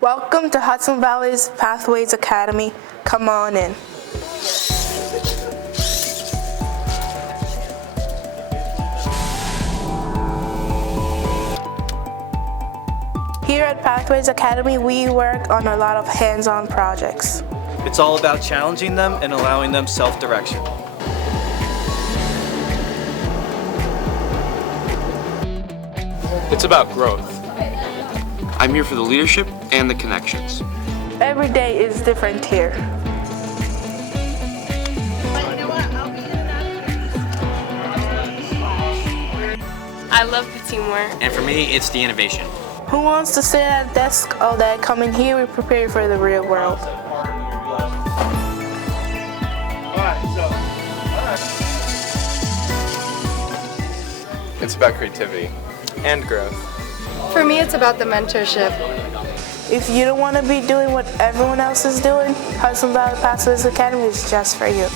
Welcome to Hudson Valley's Pathways Academy. Come on in. Here at Pathways Academy, we work on a lot of hands-on projects. It's all about challenging them and allowing them self-direction. It's about growth. I'm here for the leadership and the connections. Every day is different here. I love the teamwork. And for me, it's the innovation. Who wants to sit at a desk all day? Come in here, we prepare you for the real world. It's about creativity and growth. For me, it's about the mentorship. If you don't want to be doing what everyone else is doing, Hudson Valley Pathways Academy is just for you.